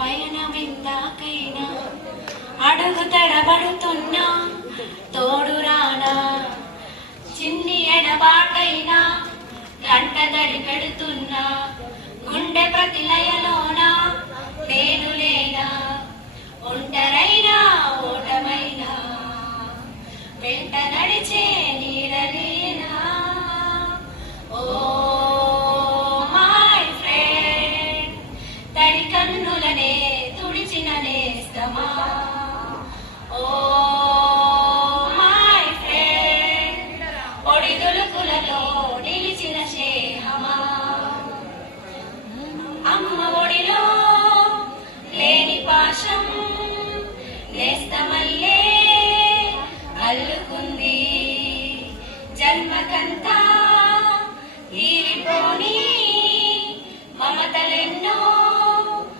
పయనమెందాకైనా అడుగు తడబడుతున్నా తోడు రానా, చిన్ని ఎడబాటైనా గంట దడి పెడుతున్నా గుండె ప్రతిలయలోనా నేను లేనా, ఒంటరైనా ఓటమైనా వెంట నడిచే నీడలేనా. ఓ మై ఫ్రెండ్, తడి కన్నులనే తుడిచిన నేస్తమా. ఓ